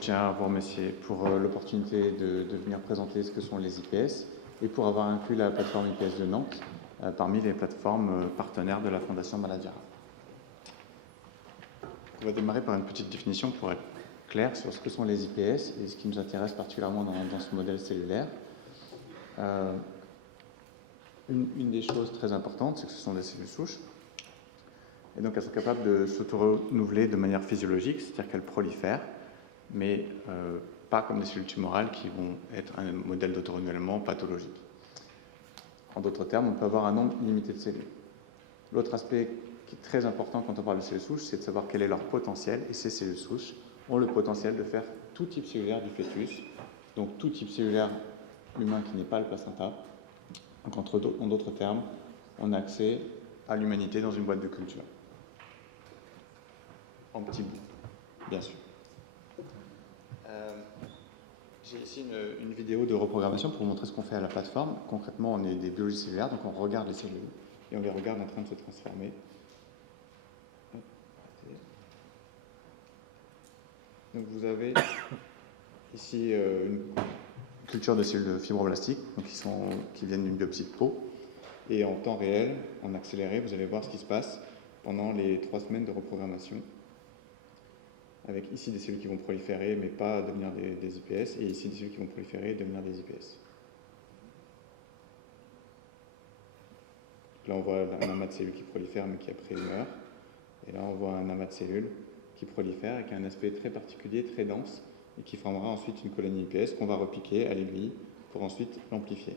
tiens à vous remercier pour l'opportunité de venir présenter ce que sont les IPS et pour avoir inclus la plateforme IPS de Nantes parmi les plateformes partenaires de la Fondation Maladiara. On va démarrer par une petite définition pour être clair sur ce que sont les IPS et ce qui nous intéresse particulièrement dans ce modèle cellulaire. Une des choses très importantes, c'est que ce sont des cellules souches. Et donc elles sont capables de s'auto-renouveler de manière physiologique, c'est-à-dire qu'elles prolifèrent, mais pas comme des cellules tumorales qui vont être un modèle d'auto-renouvellement pathologique. En d'autres termes, on peut avoir un nombre limité de cellules. L'autre aspect qui est très important quand on parle de cellules souches, c'est de savoir quel est leur potentiel, et ces cellules souches ont le potentiel de faire tout type cellulaire du fœtus, donc tout type cellulaire humain qui n'est pas le placenta. Donc en d'autres termes, on a accès à l'humanité dans une boîte de culture. En petits bouts, bien sûr. J'ai ici une vidéo de reprogrammation pour vous montrer ce qu'on fait à la plateforme. Concrètement, on est des biologistes cellulaires, donc on regarde les cellules et on les regarde en train de se transformer. Donc vous avez ici une culture de cellules fibroblastiques donc qui viennent d'une biopsie de peau. Et en temps réel, en accéléré, vous allez voir ce qui se passe pendant les 3 semaines de reprogrammation. Avec ici des cellules qui vont proliférer, mais pas devenir des IPS, et ici des cellules qui vont proliférer et devenir des IPS. Là, on voit un amas de cellules qui prolifèrent, mais qui après meurt. Et là, on voit un amas de cellules qui prolifère et qui a un aspect très particulier, très dense, et qui formera ensuite une colonie IPS qu'on va repiquer à l'aiguille pour ensuite l'amplifier.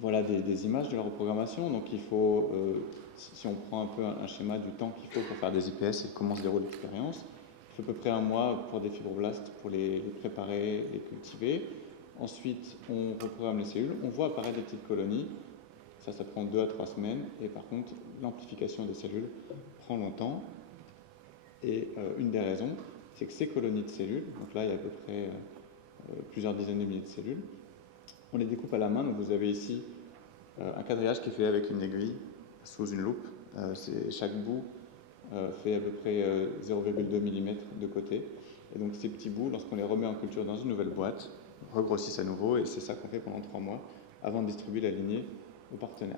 Voilà des images de la reprogrammation. Donc il faut, si on prend un peu un schéma du temps qu'il faut pour faire des IPS et comment se déroule l'expérience, il faut à peu près 1 mois pour des fibroblastes, pour les préparer, les cultiver. Ensuite, on reprogramme les cellules, on voit apparaître des petites colonies. Ça prend 2 à 3 semaines. Et par contre, l'amplification des cellules prend longtemps. Et une des raisons, c'est que ces colonies de cellules, donc là il y a à peu près plusieurs dizaines de milliers de cellules, on les découpe à la main. Donc vous avez ici un quadrillage qui est fait avec une aiguille sous une loupe. Chaque bout fait à peu près 0,2 mm de côté. Et donc ces petits bouts, lorsqu'on les remet en culture dans une nouvelle boîte, regrossissent à nouveau, et c'est ça qu'on fait pendant 3 mois avant de distribuer la lignée aux partenaires.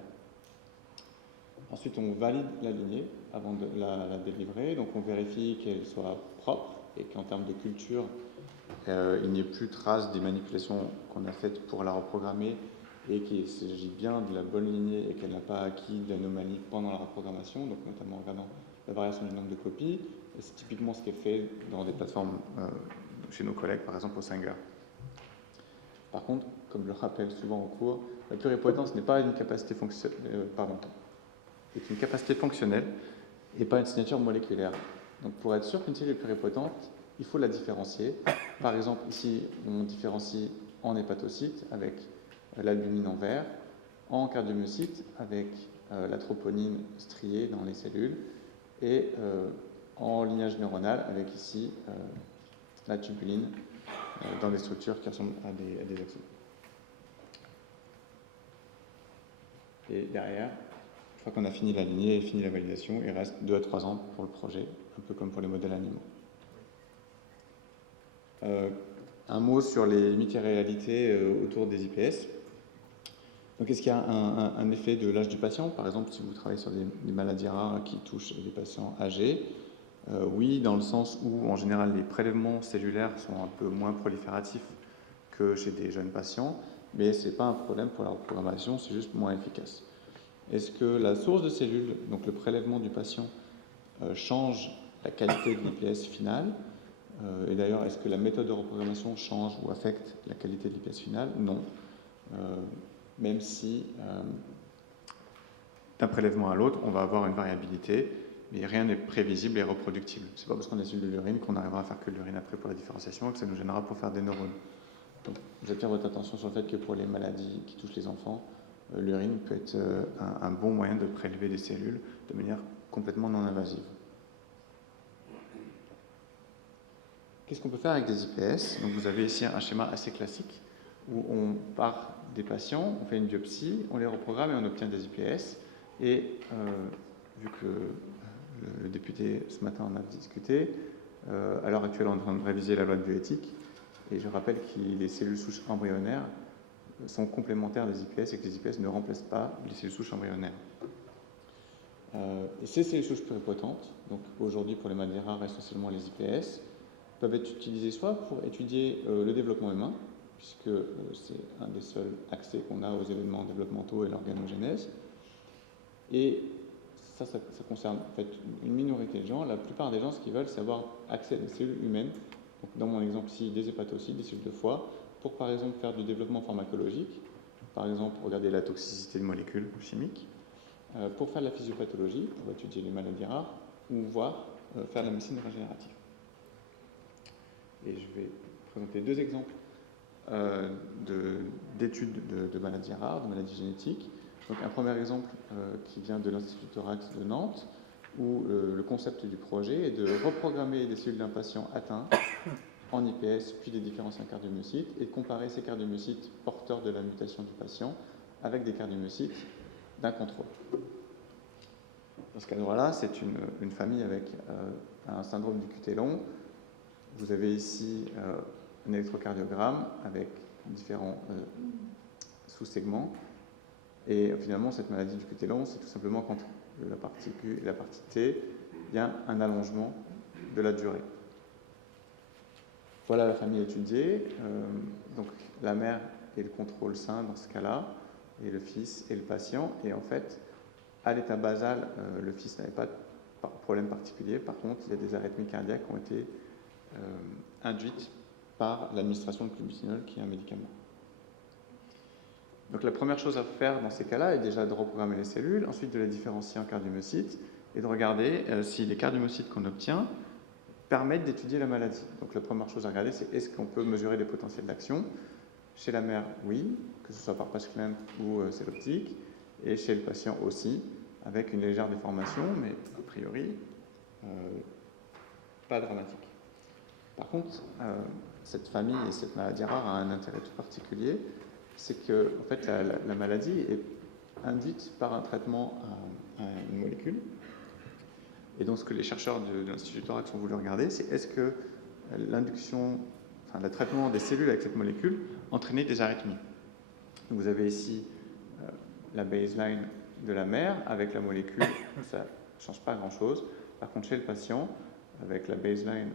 Ensuite, on valide la lignée avant de la délivrer. Donc on vérifie qu'elle soit propre et qu'en termes de culture, il n'y ait plus trace des manipulations qu'on a faites pour la reprogrammer et qu'il s'agit bien de la bonne lignée et qu'elle n'a pas acquis d'anomalies pendant la reprogrammation, donc notamment en regardant la variation du nombre de copies. Et c'est typiquement ce qui est fait dans des plateformes chez nos collègues, par exemple au Sanger. Par contre, comme je le rappelle souvent en cours, la pluripotence n'est pas une capacité est une capacité fonctionnelle et pas une signature moléculaire. Donc pour être sûr qu'une cellule est pluripotente, il faut la différencier. Par exemple, ici, on différencie en hépatocyte avec l'albumine en vert, en cardiomyocyte avec la troponine striée dans les cellules et en lignage neuronal avec ici la tubuline dans des structures qui ressemblent à des axones. Et derrière, une fois qu'on a fini la lignée et fini la validation, il reste 2 à 3 ans pour le projet, un peu comme pour les modèles animaux. Un mot sur les mythes et réalités autour des IPS. Donc, est-ce qu'il y a un effet de l'âge du patient? Par exemple, si vous travaillez sur des maladies rares qui touchent des patients âgés, oui, dans le sens où, en général, les prélèvements cellulaires sont un peu moins prolifératifs que chez des jeunes patients, mais ce n'est pas un problème pour la reprogrammation, c'est juste moins efficace. Est-ce que la source de cellules, donc le prélèvement du patient, change la qualité de l'IPS finale? Et d'ailleurs, est-ce que la méthode de reprogrammation change ou affecte la qualité de l'IPS finale? Non. Même si, d'un prélèvement à l'autre, on va avoir une variabilité, mais rien n'est prévisible et reproductible. C'est pas parce qu'on a cellules de l'urine qu'on arrivera à faire que de l'urine après pour la différenciation et que ça nous gênera pour faire des neurones. Donc, j'attire votre attention sur le fait que pour les maladies qui touchent les enfants, l'urine peut être un bon moyen de prélever des cellules de manière complètement non invasive. Qu'est-ce qu'on peut faire avec des IPS? Donc vous avez ici un schéma assez classique où on part des patients, on fait une biopsie, on les reprogramme et on obtient des IPS. Et vu que le député ce matin en a discuté, À l'heure actuelle, on est en train de réviser la loi de bioéthique, et je rappelle que les cellules souches embryonnaires sont complémentaires des IPS et que les IPS ne remplacent pas les cellules souches embryonnaires. Et ces cellules souches pluripotentes, donc aujourd'hui pour les maladies rares essentiellement les IPS, peuvent être utilisées soit pour étudier le développement humain, puisque c'est un des seuls accès qu'on a aux événements développementaux et l'organogénèse, et ça concerne en fait une minorité de gens. La plupart des gens, ce qu'ils veulent, c'est avoir accès à des cellules humaines, donc dans mon exemple ici, des hépatocytes, des cellules de foie, pour par exemple faire du développement pharmacologique, par exemple regarder la toxicité de molécules chimiques, pour faire de la physiopathologie, pour étudier les maladies rares, ou voir faire de la médecine régénérative. Et je vais présenter deux exemples d'études de maladies rares, de maladies génétiques. Donc un premier exemple qui vient de l'Institut Thorax de Nantes, où le concept du projet est de reprogrammer des cellules d'un patient atteint en IPS, puis des différenciants cardiomyocytes, et de comparer ces cardiomyocytes porteurs de la mutation du patient avec des cardiomyocytes d'un contrôle. Dans ce cadre-là, c'est une famille avec un syndrome du QT long. Vous avez ici un électrocardiogramme avec différents sous-segments. Et finalement, cette maladie du QT long, c'est tout simplement quand la partie Q et la partie T, il y a un allongement de la durée. Voilà la famille étudiée. Donc la mère est le contrôle sain dans ce cas-là, et le fils est le patient. Et en fait, à l'état basal, le fils n'avait pas de problème particulier. Par contre, il y a des arythmies cardiaques qui ont été induites par l'administration de clubucinol, qui est un médicament. Donc la première chose à faire dans ces cas-là est déjà de reprogrammer les cellules, ensuite de les différencier en cardiomyocytes et de regarder si les cardiomyocytes qu'on obtient permettent d'étudier la maladie. Donc la première chose à regarder, c'est est-ce qu'on peut mesurer les potentiels d'action. Chez la mère, oui, que ce soit par patch clamp ou cell optique, et chez le patient aussi, avec une légère déformation, mais a priori, pas dramatique. Par contre, cette famille et cette maladie rare a un intérêt tout particulier, c'est que en fait, la maladie est induite par un traitement à une molécule. Et donc, ce que les chercheurs de l'Institut Thorax ont voulu regarder, c'est est-ce que l'induction, le traitement des cellules avec cette molécule entraînait des arythmies. Donc, vous avez ici la baseline de la mère avec la molécule, ça ne change pas grand-chose. Par contre, chez le patient, avec la baseline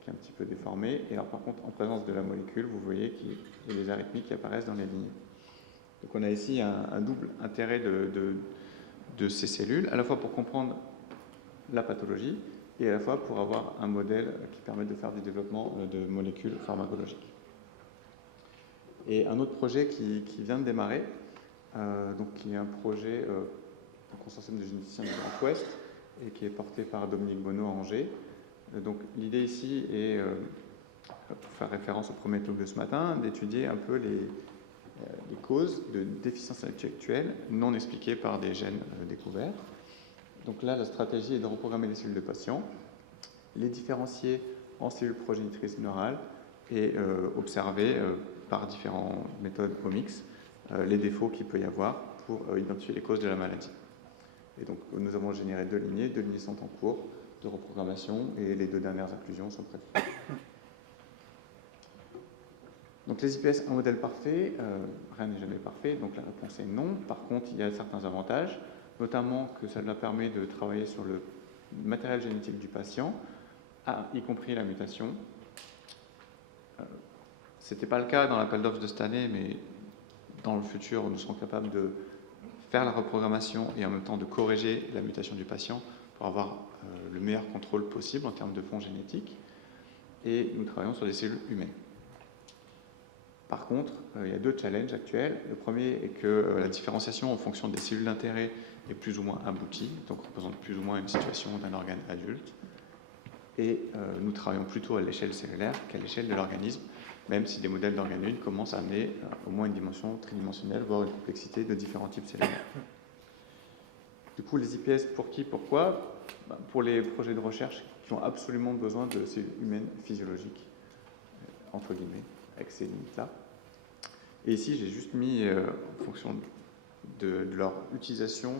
qui est un petit peu déformée, et alors par contre, en présence de la molécule, vous voyez qu'il y a des arythmies qui apparaissent dans les lignes. Donc on a ici un double intérêt de ces cellules, à la fois pour comprendre la pathologie et à la fois pour avoir un modèle qui permet de faire du développement de molécules pharmacologiques. Et un autre projet qui vient de démarrer, donc qui est un projet un consortium de généticiens du Grand Ouest et qui est porté par Dominique Bonneau à Angers. Donc l'idée ici est, pour faire référence au premier talk de ce matin, d'étudier un peu les causes de déficience intellectuelle non expliquées par des gènes découverts. Donc là, la stratégie est de reprogrammer les cellules de patients, les différencier en cellules progénitrices neurales et observer par différentes méthodes omics les défauts qu'il peut y avoir pour identifier les causes de la maladie. Et donc nous avons généré deux lignées sont en cours de reprogrammation et les deux dernières inclusions sont prévues. Donc les IPS, un modèle parfait, rien n'est jamais parfait, donc la réponse est non. Par contre, il y a certains avantages, notamment que ça leur permet de travailler sur le matériel génétique du patient, y compris la mutation. Ce n'était pas le cas dans l'appel d'offres de cette année, mais dans le futur, nous serons capables de faire la reprogrammation et en même temps de corriger la mutation du patient pour avoir le meilleur contrôle possible en termes de fond génétique. Et nous travaillons sur des cellules humaines. Par contre, il y a deux challenges actuels. Le premier est que la différenciation en fonction des cellules d'intérêt est plus ou moins aboutie, donc représente plus ou moins une situation d'un organe adulte. Et nous travaillons plutôt à l'échelle cellulaire qu'à l'échelle de l'organisme, même si des modèles d'organes commencent à amener au moins une dimension tridimensionnelle, voire une complexité de différents types cellulaires. Du coup, les IPS, pour qui, pourquoi ? Pour les projets de recherche qui ont absolument besoin de cellules humaines physiologiques, entre guillemets, avec ces limites-là. Et ici, j'ai juste mis, en fonction de leur utilisation,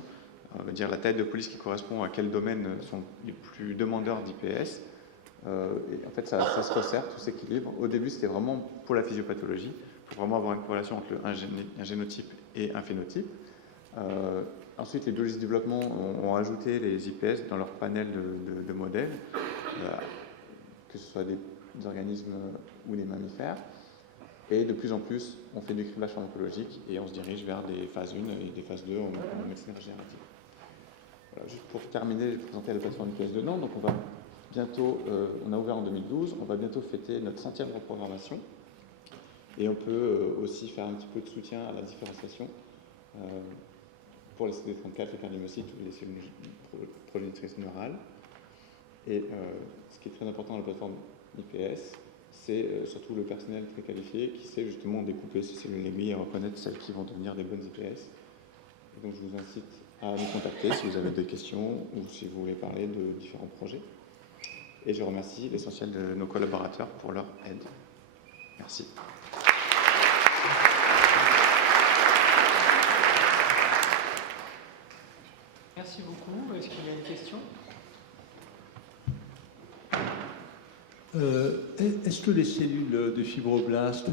on va dire la taille de police qui correspond à quel domaine sont les plus demandeurs d'IPS, Et en fait, ça se resserre, tout s'équilibre. Au début, c'était vraiment pour la physiopathologie, pour vraiment avoir une corrélation entre un génotype et un phénotype. Ensuite, les biologistes du développement ont ajouté les IPS dans leur panel de modèles, que ce soit des organismes ou des mammifères. Et de plus en plus, on fait du criblage pharmacologique et on se dirige vers des phases 1 et des phases 2 en médecine régénérative. Voilà, juste pour terminer, je vais présenter la plateforme IPS de Nantes. Donc on va bientôt, on a ouvert en 2012, on va bientôt fêter notre 100e reprogrammation. Et on peut aussi faire un petit peu de soutien à la différenciation pour les CD34, les cardiomyocytes ou les cellules progénitrices neurales. Et ce qui est très important dans la plateforme IPS, c'est surtout le personnel très qualifié qui sait justement découper ces cellules aiguilles et reconnaître celles qui vont devenir des bonnes IPS. Et donc je vous incite à nous contacter si vous avez des questions ou si vous voulez parler de différents projets. Et je remercie l'essentiel de nos collaborateurs pour leur aide. Merci. Merci beaucoup. Est-ce qu'il y a une question ? Est-ce que les cellules de fibroblastes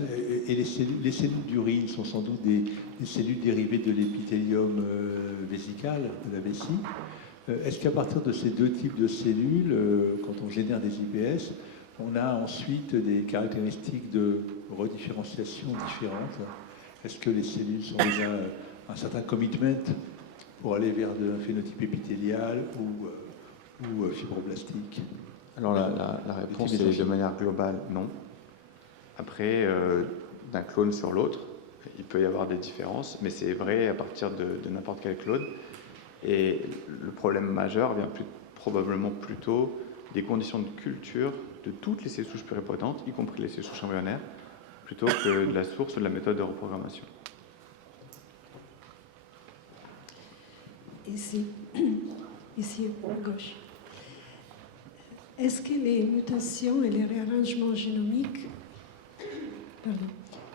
et les cellules d'urine sont sans doute des cellules dérivées de l'épithélium vésical, de la vessie? Est-ce qu'à partir de ces deux types de cellules, quand on génère des IPS, on a ensuite des caractéristiques de redifférenciation différentes? Est-ce que les cellules sont déjà un certain commitment pour aller vers un phénotype épithélial ou fibroblastique? Alors la réponse est de manière globale, non. Après, d'un clone sur l'autre, il peut y avoir des différences, mais c'est vrai à partir de n'importe quel clone. Et le problème majeur vient probablement plutôt des conditions de culture de toutes les cellules souches pluripotentes, y compris les cellules souches embryonnaires, plutôt que de la source de la méthode de reprogrammation. Ici à gauche. Est-ce que les mutations et les réarrangements génomiques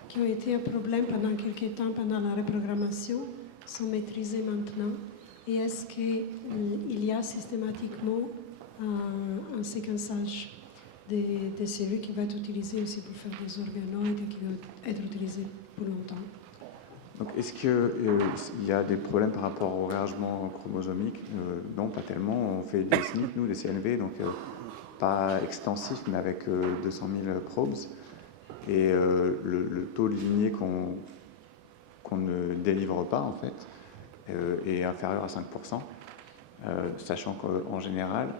qui ont été un problème pendant quelques temps pendant la reprogrammation sont maîtrisés maintenant? Et est-ce qu'il y a systématiquement un séquençage des cellules qui va être utilisé aussi pour faire des organoïdes et qui vont être utilisés pour longtemps? Donc, est-ce qu'il y a des problèmes par rapport au réarrangement chromosomique? Non, pas tellement. On fait des SNP, nous, des CNV, donc pas extensif, mais avec 200 000 probes. Et le taux de lignée qu'on ne délivre pas, en fait, est inférieur à 5%, sachant qu'en général,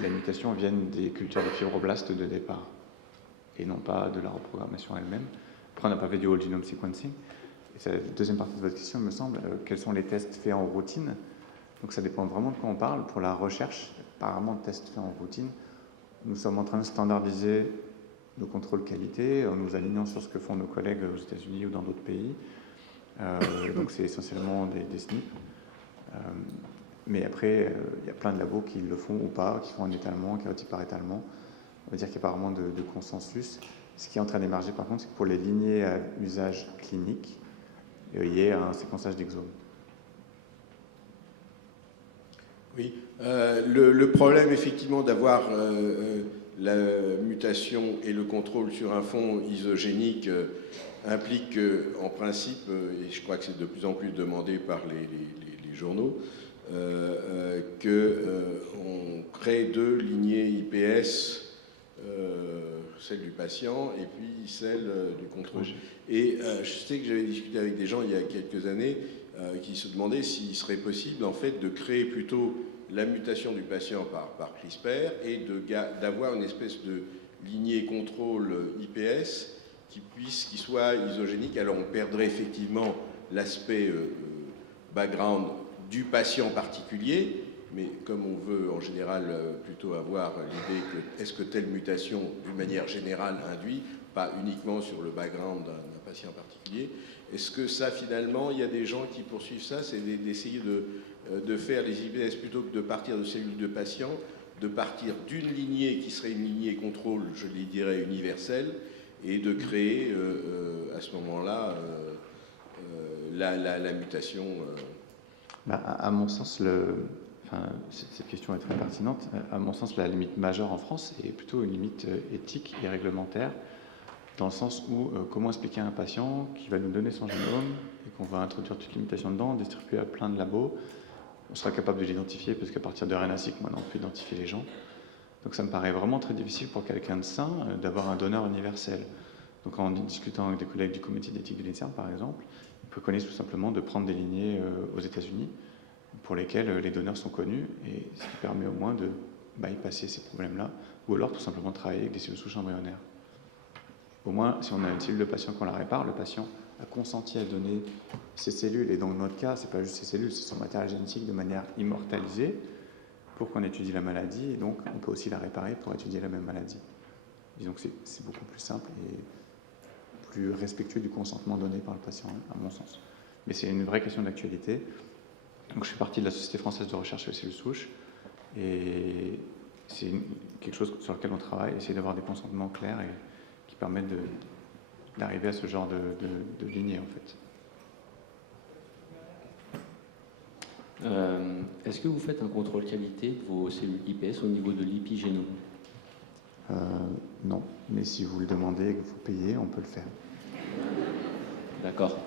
les mutations viennent des cultures de fibroblastes de départ, et non pas de la reprogrammation elle-même. Après, on n'a pas fait du whole genome sequencing. Et c'est la deuxième partie de votre question, il me semble. Quels sont les tests faits en routine? Donc ça dépend vraiment de quoi on parle. Pour la recherche, pas vraiment de tests faits en routine. Nous sommes en train de standardiser nos contrôles qualité en nous alignant sur ce que font nos collègues aux États-Unis ou dans d'autres pays. Donc c'est essentiellement des SNP. Mais après, il y a plein de labos qui le font ou pas, qui font en étalement, qui retypent par étalement. On va dire qu'il n'y a pas vraiment de consensus. Ce qui est en train d'émerger, par contre, c'est que pour les lignées à usage clinique, il y ait un séquençage d'exomes. Oui, le problème, effectivement, d'avoir la mutation et le contrôle sur un fond isogénique implique en principe, et je crois que c'est de plus en plus demandé par les journaux, qu'on crée deux lignées IPS, celle du patient et puis celle du contrôle. Et je sais que j'avais discuté avec des gens il y a quelques années qui se demandaient s'il serait possible en fait de créer plutôt la mutation du patient par CRISPR et d'avoir une espèce de lignée contrôle IPS qui soit isogénique. Alors on perdrait effectivement l'aspect background du patient particulier, mais comme on veut en général plutôt avoir l'idée que est-ce que telle mutation d'une manière générale induit, pas uniquement sur le background d'un patient particulier, est-ce que ça finalement, il y a des gens qui poursuivent ça, c'est d'essayer de faire les IPS plutôt que de partir de cellules de patients, de partir d'une lignée qui serait une lignée contrôle, je les dirais universelle, et de créer à ce moment-là la mutation. À mon sens, cette question est très pertinente. À mon sens, la limite majeure en France est plutôt une limite éthique et réglementaire, dans le sens où comment expliquer à un patient qui va nous donner son génome et qu'on va introduire toutes les mutations dedans, distribuer à plein de labos, on sera capable de l'identifier parce qu'à partir de RNA-seq, maintenant, on peut identifier les gens. Donc ça me paraît vraiment très difficile pour quelqu'un de sain d'avoir un donneur universel. Donc en discutant avec des collègues du comité d'éthique de l'INSERM, par exemple, ils préconisent tout simplement de prendre des lignées aux États-Unis pour lesquelles les donneurs sont connus, et ce qui permet au moins de bypasser ces problèmes-là, ou alors tout simplement travailler avec des cellules souches embryonnaires. Au moins, si on a une cellule de patient qu'on la répare, le patient a consenti à donner ses cellules, et dans notre cas, c'est pas juste ses cellules, c'est son matériel génétique de manière immortalisée pour qu'on étudie la maladie, et donc on peut aussi la réparer pour étudier la même maladie. Disons que c'est beaucoup plus simple et plus respectueux du consentement donné par le patient, à mon sens. Mais c'est une vraie question d'actualité. Donc je fais partie de la Société française de recherche sur les cellules souches, et c'est quelque chose sur lequel on travaille, essayer d'avoir des consentements clairs et qui permettent d'arriver à ce genre de lignée, en fait. Est-ce que vous faites un contrôle qualité de vos cellules IPS au niveau de l'épigénome? Non, mais si vous le demandez et que vous payez, on peut le faire. D'accord.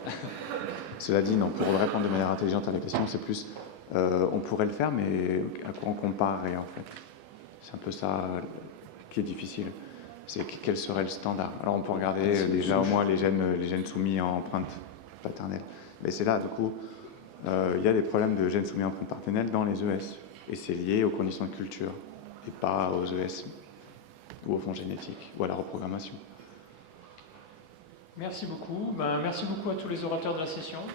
Cela dit, non, pour répondre de manière intelligente à la question, c'est plus, on pourrait le faire, mais à quoi on comparerait, en fait? C'est un peu ça qui est difficile. C'est quel serait le standard? Alors on peut regarder déjà au moins les gènes soumis en empreinte paternelle. Mais c'est là, du coup, il y a des problèmes de gènes soumis en empreinte paternelle dans les ES. Et c'est lié aux conditions de culture, et pas aux ES, ou au fond génétique, ou à la reprogrammation. Merci beaucoup. Merci beaucoup à tous les orateurs de la session.